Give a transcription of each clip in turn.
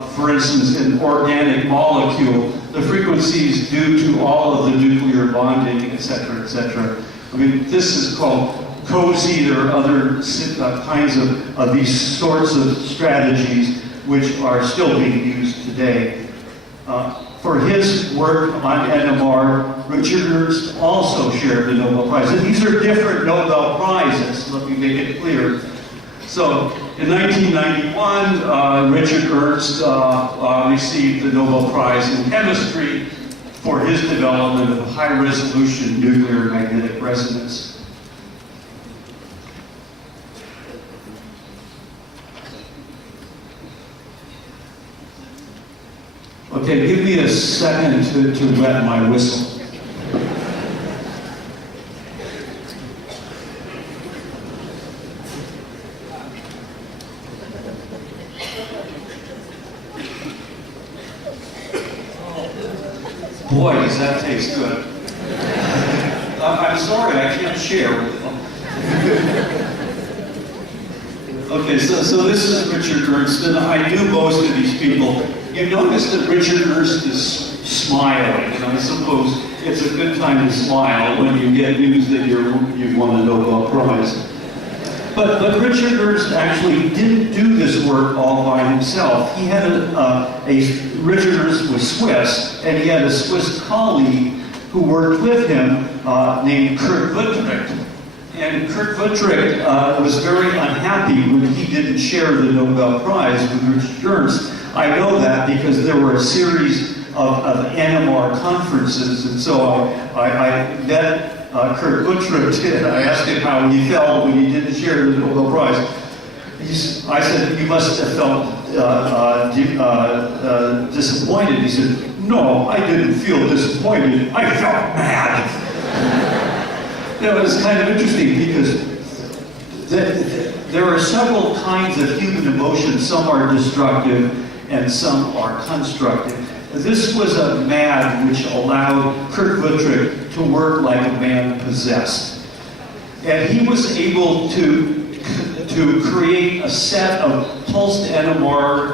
For instance, an organic molecule, the frequencies due to all of the nuclear bonding, etc., etc. I mean, this is called COSY. There are other kinds of these sorts of strategies which are still being used today. For his work on NMR, Richard Ernst also shared the Nobel Prize. And these are different Nobel Prizes, let me make it clear. So, in 1991, Richard Ernst received the Nobel Prize in Chemistry for his development of high-resolution nuclear magnetic resonance. Okay, give me a second to wet my whistle. Boy, does that taste good. I'm sorry, I can't share with them. Okay, so this is Richard Ernst, and I knew most of these people. You notice that Richard Ernst is smiling, and I suppose it's a good time to smile when you get news that you've won a Nobel Prize. But Richard Ernst actually didn't do this work all by himself. He had Richard Ernst was Swiss, and he had a Swiss colleague who worked with him named Kurt Wittrich. And Kurt Wittrich was very unhappy when he didn't share the Nobel Prize with Richard Ernst. I know that because there were a series of NMR conferences, and so I met Kurt Wittrich, and I asked him how he felt when he didn't share the Nobel Prize. I said, "You must have felt disappointed." He said, "No, I didn't feel disappointed. I felt mad." That was kind of interesting because there are several kinds of human emotions. Some are destructive and some are constructive. This was a mad which allowed Kurt Wittrich to work like a man possessed. And he was able to create a set of pulsed NMR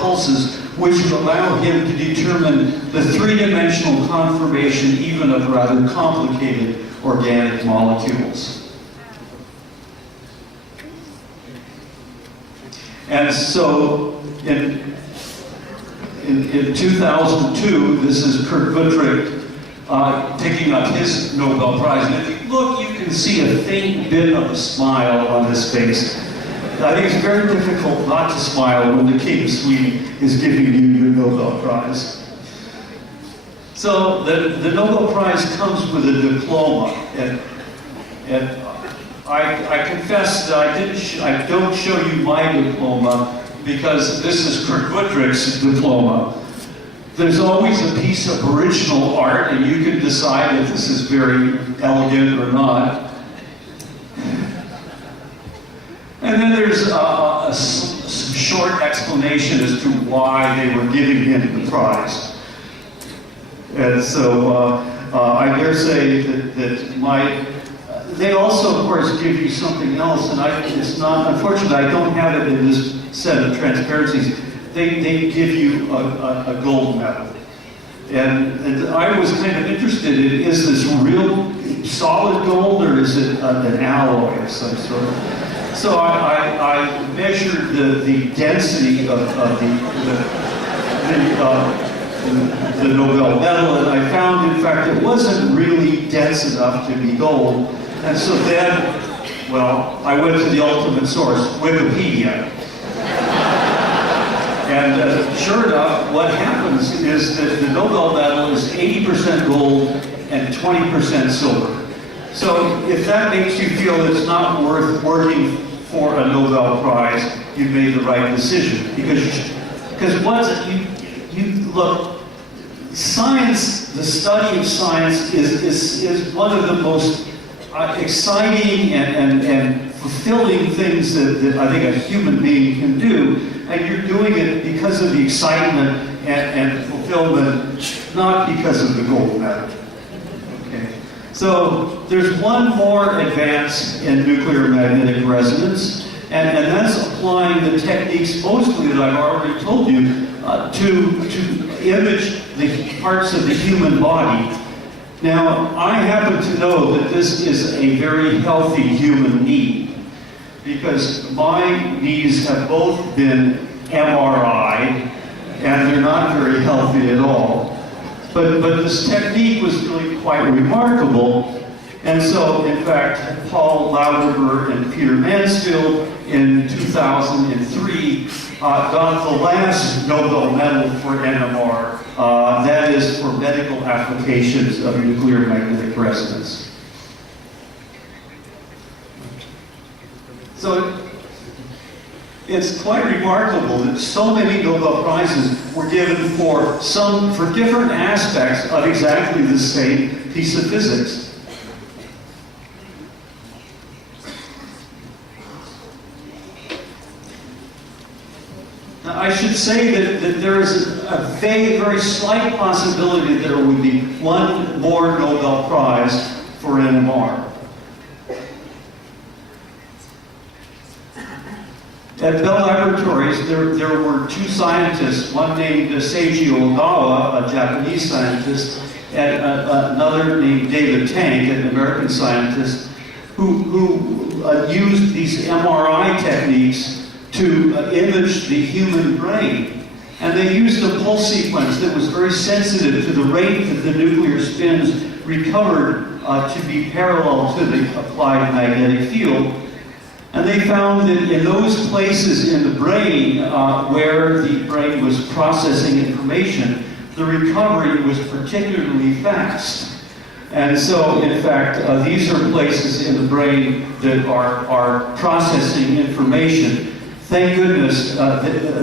pulses which would allow him to determine the three-dimensional conformation even of rather complicated organic molecules. And so in 2002, this is Kurt Wittrich picking up his Nobel Prize. And if you look, you can see a faint bit of a smile on his face. I think it's very difficult not to smile when the King of Sweden is giving you your Nobel Prize. So the Nobel Prize comes with a diploma, and I confess that I don't show you my diploma because this is Kurt Wittrich's diploma. There's always a piece of original art, and you can decide if this is very elegant or not. And then there's a short explanation as to why they were giving him the prize. And so I dare say they also, of course, give you something else, and it's not, unfortunately, I don't have it in this set of transparencies. They give you a gold medal. And I was kind of interested in, is this real solid gold, or is it an alloy of some sort? So I measured the density of the Nobel medal, and I found, in fact, it wasn't really dense enough to be gold. And so then, well, I went to the ultimate source, Wikipedia. And sure enough, what happens is that the Nobel medal is 80% gold and 20% silver. So if that makes you feel it's not worth working for a Nobel Prize, you made the right decision. Because once you look, science, the study of science is one of the most exciting and fulfilling things that I think a human being can do. And you're doing it because of the excitement and fulfillment, not because of the gold medal. Okay. So there's one more advance in nuclear magnetic resonance, And that's applying the techniques mostly that I've already told you to image the parts of the human body. Now, I happen to know that this is a very healthy human need, because my knees have both been MRI'd, and they're not very healthy at all. But this technique was really quite remarkable. And so, in fact, Paul Lauterbur and Peter Mansfield in 2003 got the last Nobel medal for NMR. That is for medical applications of nuclear magnetic resonance. So it's quite remarkable that so many Nobel Prizes were given for different aspects of exactly the same piece of physics. Now, I should say that there is a very slight possibility that there would be one more Nobel Prize for NMR. At Bell Laboratories, there were two scientists, one named Seiji Ogawa, a Japanese scientist, and another named David Tank, an American scientist, who used these MRI techniques to image the human brain. And they used a pulse sequence that was very sensitive to the rate that the nuclear spins recovered to be parallel to the applied magnetic field. And they found that in those places in the brain where the brain was processing information, the recovery was particularly fast. And so, in fact, these are places in the brain that are processing information. Thank goodness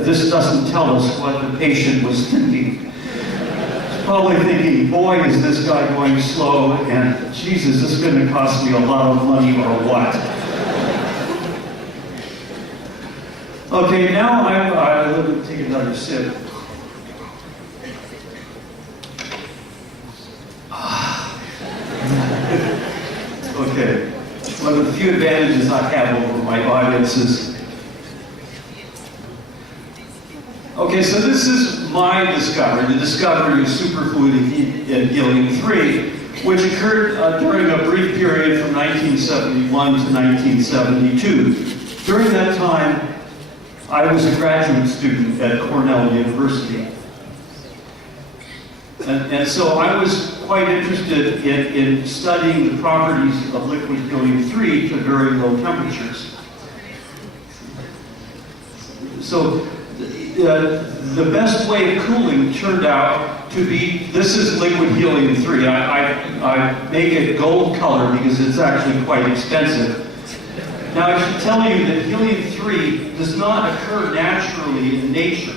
this doesn't tell us what the patient was thinking. He's probably thinking, boy, is this guy going slow, and Jesus, this is going to cost me a lot of money or what? Okay, now let me take another sip. Okay, one of the few advantages I have over my audience is, okay, so this is my discovery, the discovery of superfluid and helium-3, which occurred during a brief period from 1971 to 1972. During that time, I was a graduate student at Cornell University. And so I was quite interested in studying the properties of liquid helium-3 to very low temperatures. So the best way of cooling turned out to be, this is liquid helium-3. I make it gold color because it's actually quite expensive. Now, I should tell you that helium-3 does not occur naturally in nature.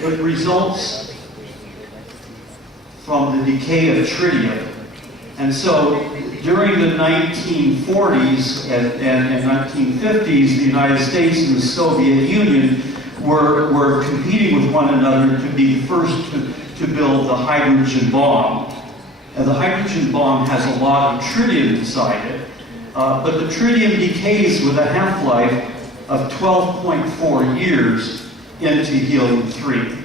It results from the decay of tritium. And so, during the 1940s and 1950s, the United States and the Soviet Union were competing with one another to be the first to build the hydrogen bomb. And the hydrogen bomb has a lot of tritium inside it. But the tritium decays with a half-life of 12.4 years into helium-3.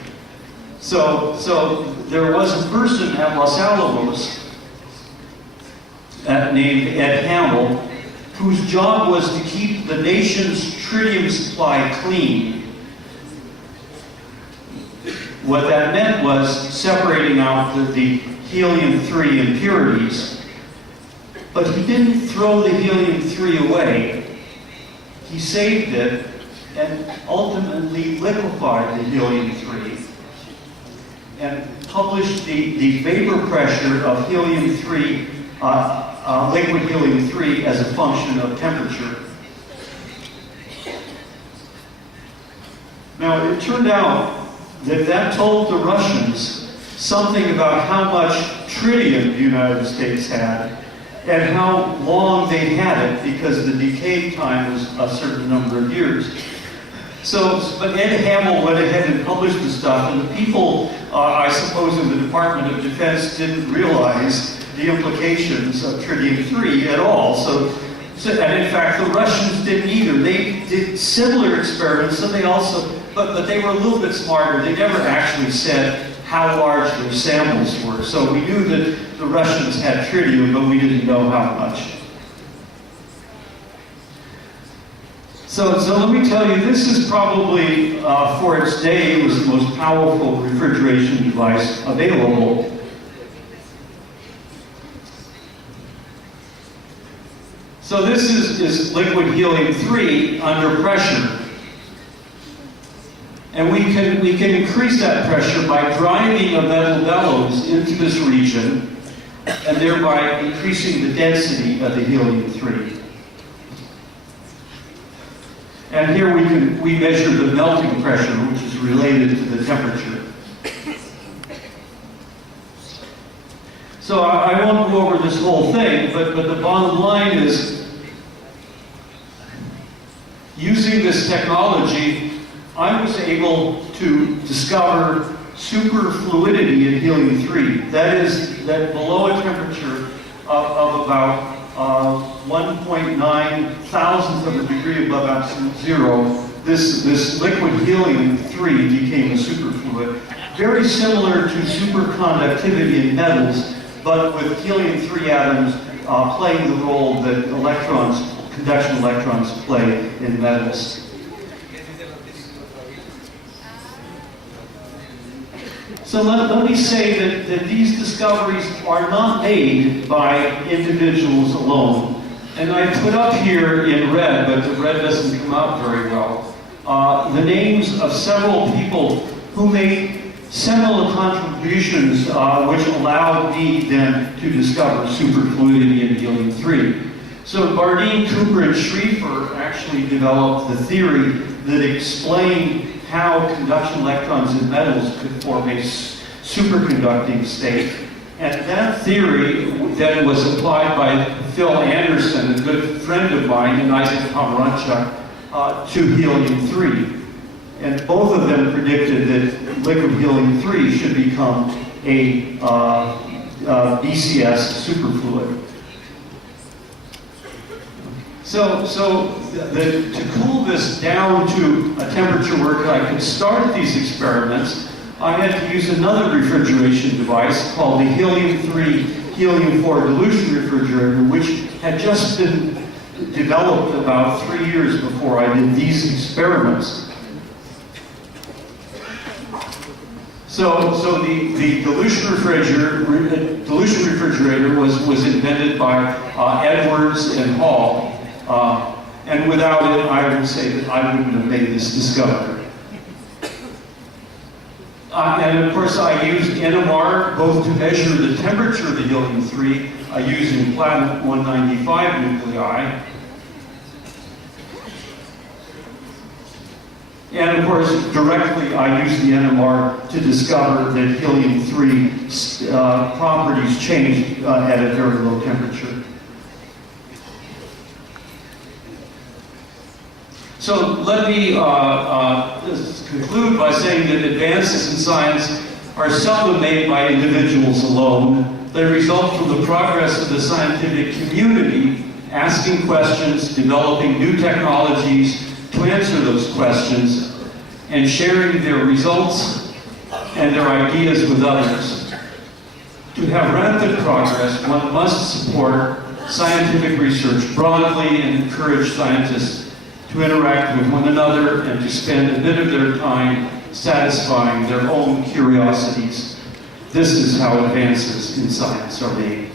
So there was a person at Los Alamos named Ed Hamill, whose job was to keep the nation's tritium supply clean. What that meant was separating out the helium-3 impurities. But he didn't throw the helium-3 away. He saved it and ultimately liquefied the helium-3 and published the vapor pressure of helium-3, liquid helium-3, as a function of temperature. Now, it turned out that told the Russians something about how much tritium the United States had and how long they had it, because the decay time was a certain number of years. But Ed Hamill went ahead and published the stuff, and the people, I suppose, in the Department of Defense didn't realize the implications of tritium-3 at all. So So, and in fact, the Russians didn't either. They did similar experiments, so they also, but they were a little bit smarter. They never actually said how large their samples were. So we knew that the Russians had tritium, but we didn't know how much. So let me tell you, this is probably, for its day, it was the most powerful refrigeration device available. So this is liquid helium-3 under pressure. And we can increase that pressure by driving a metal bellows into this region and thereby increasing the density of the helium-3. And here we measure the melting pressure, which is related to the temperature. So I won't go over this whole thing, but the bottom line is, using this technology, I was able to discover superfluidity in helium-3. That is, that below a temperature of about 1.9 thousandth of a degree above absolute zero, this liquid helium-3 became a superfluid. Very similar to superconductivity in metals, but with helium-3 atoms playing the role that conduction electrons play in metals. So let me say that these discoveries are not made by individuals alone. And I put up here in red, but the red doesn't come out very well, the names of several people who made seminal contributions which allowed me then to discover superfluidity in helium-3. So Bardeen, Cooper, and Schrieffer actually developed the theory that explained how conduction electrons in metals could form a superconducting state. And that theory then was applied by Phil Anderson, a good friend of mine, and Isaac Pomeranchuk, to helium-3. And both of them predicted that liquid helium-3 should become a BCS superfluid. So to cool this down to a temperature where I could start these experiments, I had to use another refrigeration device called the helium-3, helium-4 dilution refrigerator, which had just been developed about 3 years before I did these experiments. So the dilution refrigerator was invented by Edwards and Hall. And without it, I would say that I wouldn't have made this discovery. And of course, I used NMR both to measure the temperature of the helium-3 using platinum-195 nuclei. And of course, directly I used the NMR to discover that helium-3 properties changed at a very low temperature. So let me just conclude by saying that advances in science are seldom made by individuals alone. They result from the progress of the scientific community, asking questions, developing new technologies to answer those questions, and sharing their results and their ideas with others. To have rapid progress, one must support scientific research broadly and encourage scientists to interact with one another and to spend a bit of their time satisfying their own curiosities. This is how advances in science are made.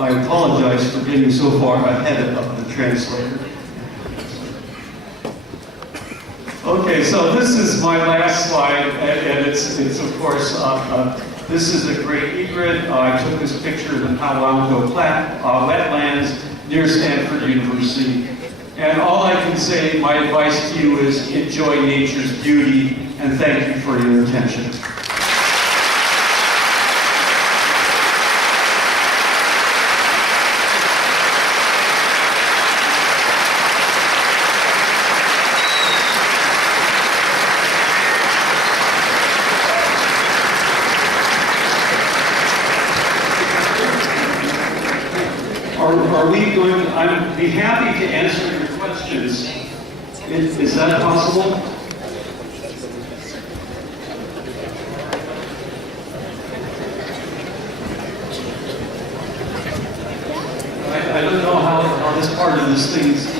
I apologize for getting so far ahead of the translator. Okay, so this is my last slide, and it's of course, this is a great egret. I took this picture in the Palo Alto wetlands near Stanford University. And all I can say, my advice to you is enjoy nature's beauty, and thank you for your attention. are we going to, I'd be happy to answer your questions. Is that possible? I don't know how this part of this thing is